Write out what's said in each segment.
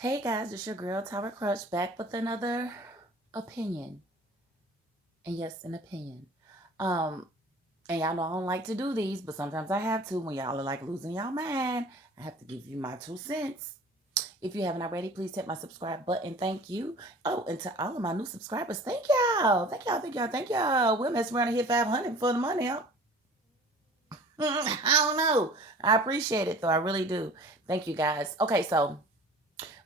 Hey guys, it's your girl Tower Crush back with another opinion. And yes, an opinion. Um, and y'all know I don't like to do these, but sometimes I have to when y'all are like losing y'all mind. I have to give you my 2 cents. If you haven't already, please hit my subscribe button. Thank you. Oh, and to all of my new subscribers, thank y'all. Thank y'all, thank y'all, thank y'all. We'll mess around and hit 500 for the money out. I don't know. I appreciate it though. I really do. Thank you guys. Okay, so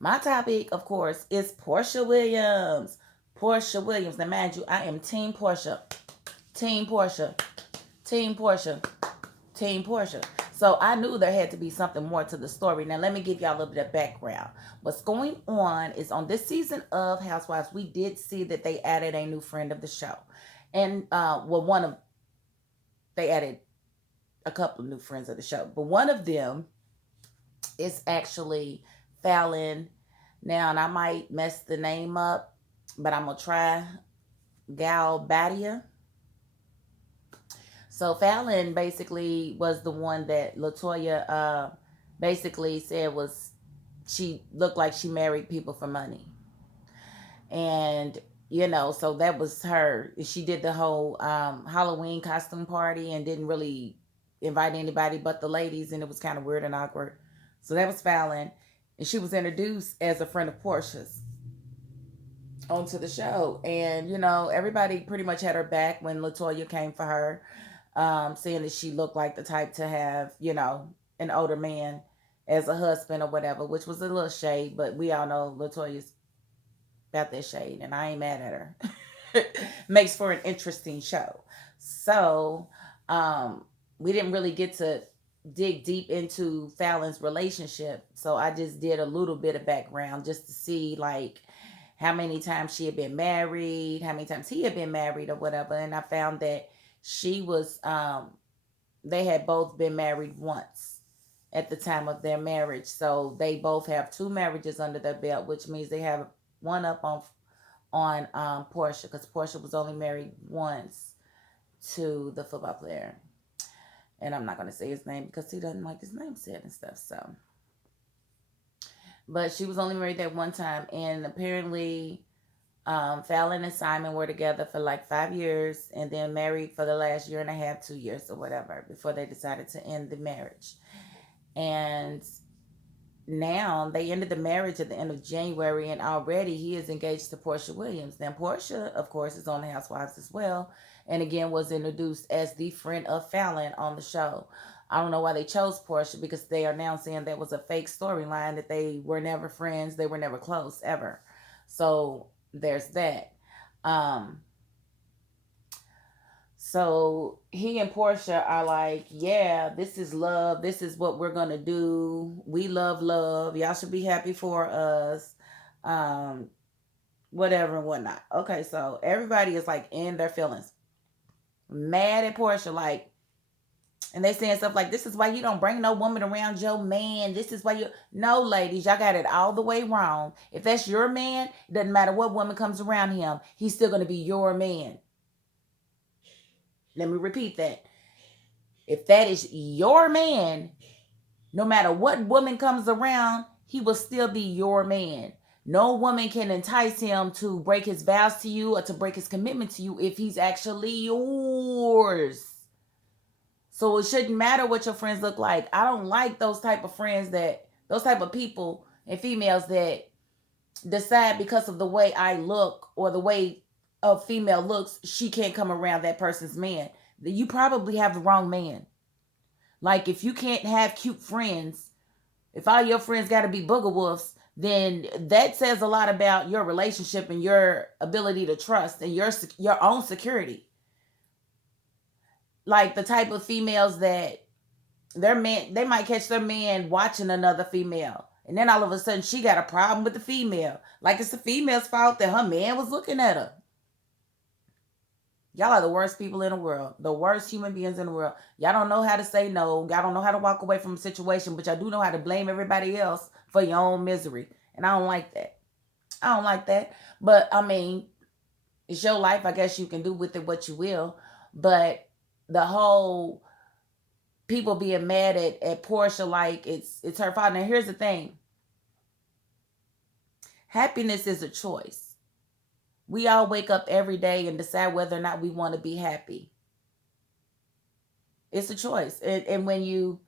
my topic, of course, is Porsha Williams. Porsha Williams. Now, mind you, I am Team Porsha. Team Porsha. Team Porsha. Team Porsha. So I knew there had to be something more to the story. Now, let me give y'all a little bit of background. What's going on is on this season of Housewives, we did see that they added a new friend of the show. And, they added a couple of new friends of the show. But one of them is actually Falynn. Now, and I might mess the name up, but I'm gonna try Guobadia. So Falynn basically was the one that Latoya basically said was she looked like she married people for money, and so that was her. She did the whole Halloween costume party and didn't really invite anybody but the ladies, and it was kind of weird and awkward. So that was Falynn, and she was introduced as a friend of Portia's onto the show. And, everybody pretty much had her back when Latoya came for her, saying that she looked like the type to have, an older man as a husband or whatever, which was a little shade, but we all know Latoya's about that shade, and I ain't mad at her. Makes for an interesting show. So, we didn't really get to dig deep into Falyn's relationship. So I just did a little bit of background just to see like how many times she had been married, how many times he had been married or whatever. And I found that she was they had both been married once at the time of their marriage. So they both have two marriages under their belt, which means they have one up on Porsha, because Porsha was only married once to the football player. And I'm not going to say his name because he doesn't like his name said and stuff. So, but she was only married that one time, and apparently, Falynn and Simon were together for like 5 years, and then married for the last year and a half, 2 years or whatever, before they decided to end the marriage. And now they ended the marriage at the end of January, and already he is engaged to Porsha Williams. Now, Porsha, of course, is on the Housewives as well, and again was introduced as the friend of Falynn on the show. I don't know why they chose Porsha, because they are now saying that was a fake storyline, that they were never friends, they were never close ever. So there's that. Um, so he and Porsha are like, yeah, this is love. This is what we're gonna do. We love love. Y'all should be happy for us. Um, Whatever and whatnot. Okay, so everybody is like in their feelings, mad at Porsha, like, and they saying stuff like, "This is why you don't bring no woman around your man. This is why you." No, ladies, y'all got it all the way wrong. If that's your man, it doesn't matter what woman comes around him. He's still gonna be your man. Let me repeat that. If that is your man, no matter what woman comes around, he will still be your man. No woman can entice him to break his vows to you or to break his commitment to you if he's actually yours. So it shouldn't matter what your friends look like. I don't like those type of friends, those type of people and females that decide because of the way I look or the way a female looks, she can't come around that person's man. You probably have the wrong man. Like, if you can't have cute friends, if all your friends got to be booger wolves, then that says a lot about your relationship and your ability to trust and your own security. Like the type of females that their man, they might catch their man watching another female, and then all of a sudden she got a problem with the female. Like it's the female's fault that her man was looking at her. Y'all are the worst people in the world. The worst human beings in the world. Y'all don't know how to say no. Y'all don't know how to walk away from a situation, but y'all do know how to blame everybody else for your own misery. And I don't like that. I don't like that. But I mean, it's your life. I guess you can do with it what you will. But the whole people being mad at Porsha like it's her fault. Now here's the thing. Happiness is a choice. We all wake up every day and decide whether or not we want to be happy. It's a choice. And when you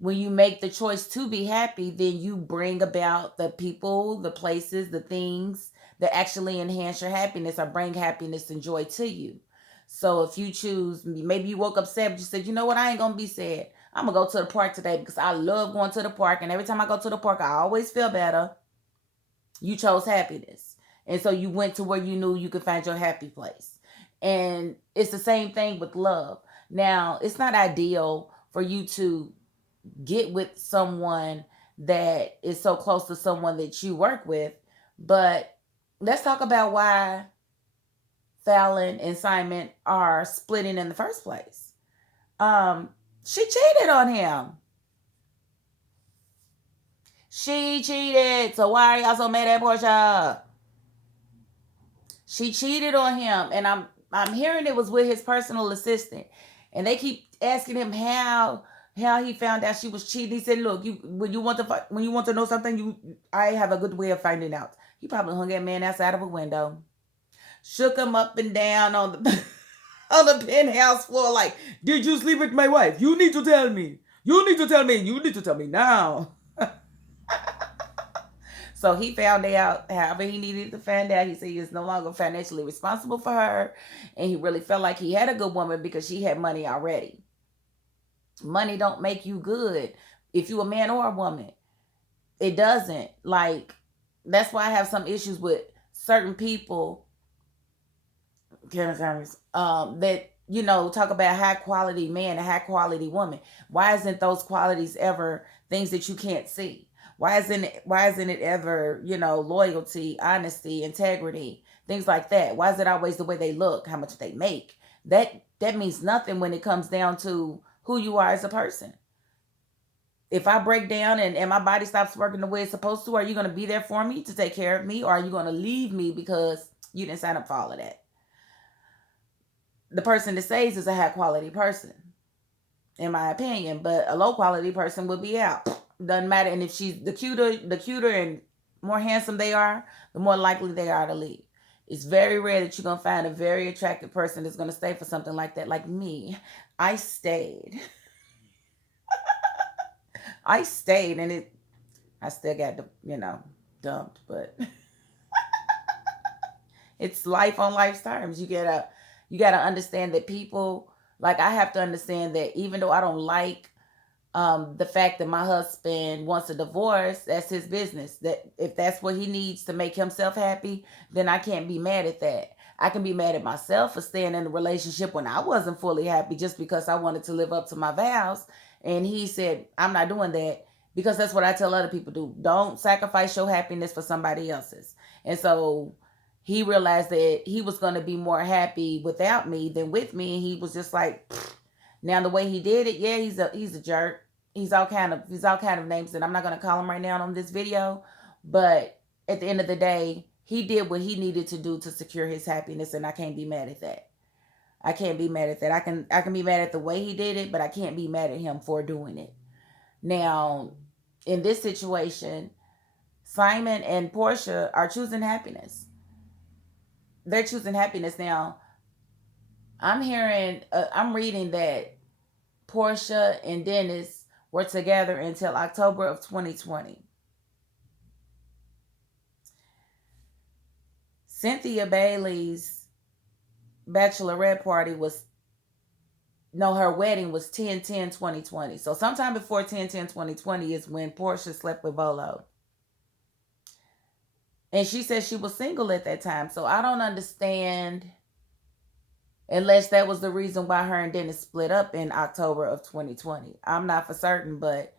make the choice to be happy, then you bring about the people, the places, the things that actually enhance your happiness or bring happiness and joy to you. So if you choose, maybe you woke up sad, but you said, you know what, I ain't gonna be sad. I'm gonna go to the park today because I love going to the park, and every time I go to the park, I always feel better. You chose happiness. And so you went to where you knew you could find your happy place. And it's the same thing with love. Now, it's not ideal for you to get with someone that is so close to someone that you work with, but let's talk about why Falynn and Simon are splitting in the first place. She cheated on him. She cheated. So why are y'all so mad at Porsha? She cheated on him, and I'm hearing it was with his personal assistant, and they keep asking him how he found out she was cheating. He said, "Look, when you want to know something, I have a good way of finding out." He probably hung that man outside of a window, shook him up and down on the on the penthouse floor, like, "Did you sleep with my wife? You need to tell me. You need to tell me. You need to tell me now." So he found out however he needed to find out. He said he is no longer financially responsible for her. And he really felt like he had a good woman because she had money already. Money don't make you good if you a man or a woman. It doesn't. Like, that's why I have some issues with certain people that, talk about high quality man and high quality woman. Why isn't those qualities ever things that you can't see? Why isn't it ever, loyalty, honesty, integrity, things like that? Why is it always the way they look, how much they make? That means nothing when it comes down to who you are as a person. If I break down and my body stops working the way it's supposed to, are you going to be there for me to take care of me, or are you going to leave me because you didn't sign up for all of that? The person that saves is a high quality person, in my opinion, but a low quality person would be out. Doesn't matter. And if she's the cuter and more handsome they are, the more likely they are to leave. It's very rare that you're going to find a very attractive person that's going to stay for something like that. Like me, I stayed. I stayed, and I still got, dumped, but it's life on life's terms. You gotta understand that people, like, I have to understand that even though I don't like the fact that my husband wants a divorce, that's his business. That if that's what he needs to make himself happy, then I can't be mad at that. I can be mad at myself for staying in a relationship when I wasn't fully happy just because I wanted to live up to my vows. And he said, I'm not doing that, because that's what I tell other people do. Don't sacrifice your happiness for somebody else's. And so he realized that he was going to be more happy without me than with me. And he was just like, pfft. Now the way he did it, yeah, he's a jerk. He's all kind of names that I'm not going to call him right now on this video. But at the end of the day, he did what he needed to do to secure his happiness, and I can't be mad at that. I can't be mad at that. I can be mad at the way he did it, but I can't be mad at him for doing it. Now, in this situation, Simon and Porsha are choosing happiness. They're choosing happiness. Now, I'm reading that Porsha and Dennis were together until October of 2020. Cynthia Bailey's bachelorette party her wedding was 10/10/2020. So sometime before 10/10/2020 is when Porsha slept with Bolo. And she said she was single at that time. So I don't understand, unless that was the reason why her and Dennis split up in October of 2020. I'm not for certain, but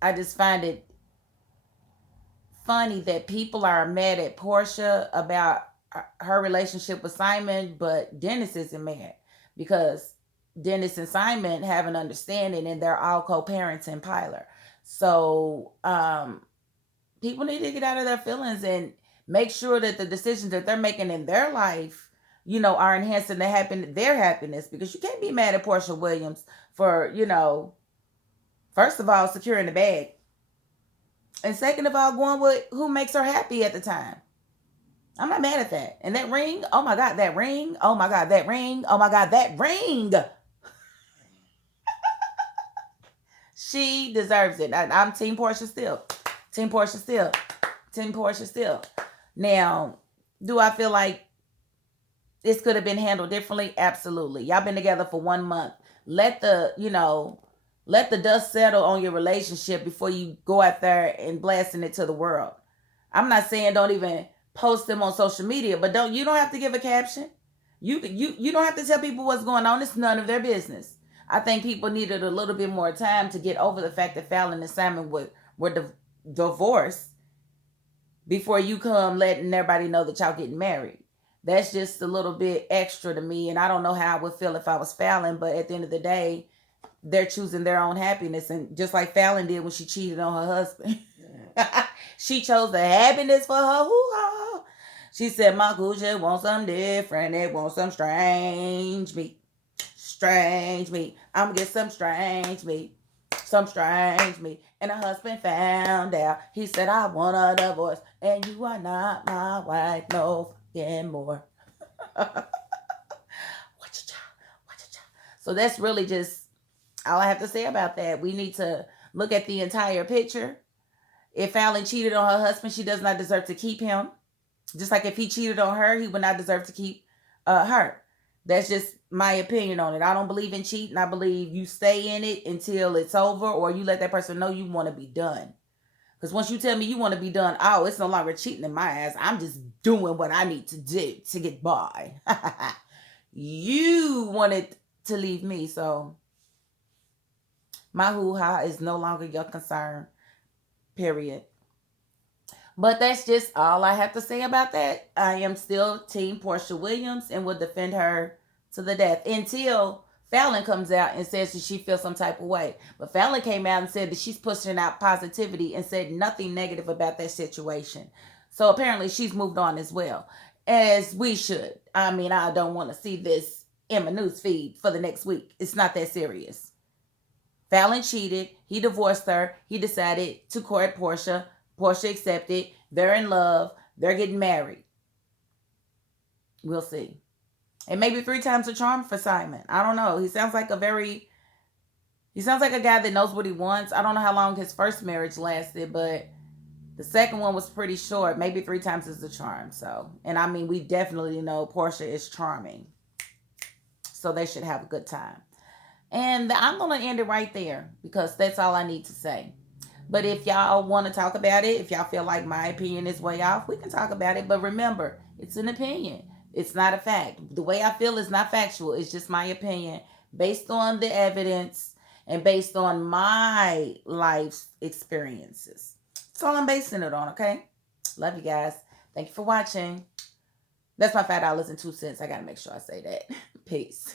I just find it funny that people are mad at Porsha about her relationship with Simon, but Dennis isn't mad, because Dennis and Simon have an understanding and they're all co-parenting Pilar. So people need to get out of their feelings and make sure that the decisions that they're making in their life, are enhancing their happiness, because you can't be mad at Porsha Williams for, first of all, securing the bag. And second of all, going with who makes her happy at the time. I'm not mad at that. And that ring, oh my God, that ring. Oh my God, that ring. Oh my God, that ring. She deserves it. I'm Team Porsha still. Team Porsha still. Team Porsha still. Now, do I feel like this could have been handled differently? Absolutely. Y'all been together for 1 month. Let the dust settle on your relationship before you go out there and blasting it to the world. I'm not saying don't even post them on social media, but you don't have to give a caption. You don't have to tell people what's going on. It's none of their business. I think people needed a little bit more time to get over the fact that Falynn and Simon were divorced before you come letting everybody know that y'all getting married. That's just a little bit extra to me, and I don't know how I would feel if I was Falynn, but at the end of the day, they're choosing their own happiness, and just like Falynn did when she cheated on her husband. She chose the happiness for her hoo-ha. She said, my Gucci wants something different. It wants some strange meat. Strange meat. I'm going to get some strange meat. Some strange meat. And her husband found out. He said, I want a divorce. And you are not my wife no fucking more. Watch your child. Watch your child. So that's really just all I have to say about that. We need to look at the entire picture. If Falynn cheated on her husband, she does not deserve to keep him. Just like if he cheated on her, he would not deserve to keep her. That's just my opinion on it. I don't believe in cheating. I believe you stay in it until it's over, or you let that person know you want to be done. Because once you tell me you want to be done, oh, it's no longer cheating in my ass. I'm just doing what I need to do to get by. You wanted to leave me, so my hoo-ha is no longer your concern. Period. But that's just all I have to say about that. I am still Team Porsha Williams and will defend her to the death until Falynn comes out and says that she feels some type of way. But Falynn came out and said that she's pushing out positivity and said nothing negative about that situation. So apparently she's moved on as well, as we should. I mean, I don't want to see this in my news feed for the next week. It's not that serious. Falynn cheated. He divorced her. He decided to court Porsha. Porsha accepted. They're in love. They're getting married. We'll see. And maybe 3 times the charm for Simon. I don't know. He sounds like a guy that knows what he wants. I don't know how long his first marriage lasted, but the second one was pretty short. Maybe 3 times is the charm. So, and I mean, we definitely know Porsha is charming. So they should have a good time. And I'm going to end it right there because that's all I need to say. But if y'all want to talk about it, if y'all feel like my opinion is way off, we can talk about it. But remember, it's an opinion. It's not a fact. The way I feel is not factual. It's just my opinion based on the evidence and based on my life's experiences. That's all I'm basing it on, okay? Love you guys. Thank you for watching. That's my $5.02. I got to make sure I say that. Peace.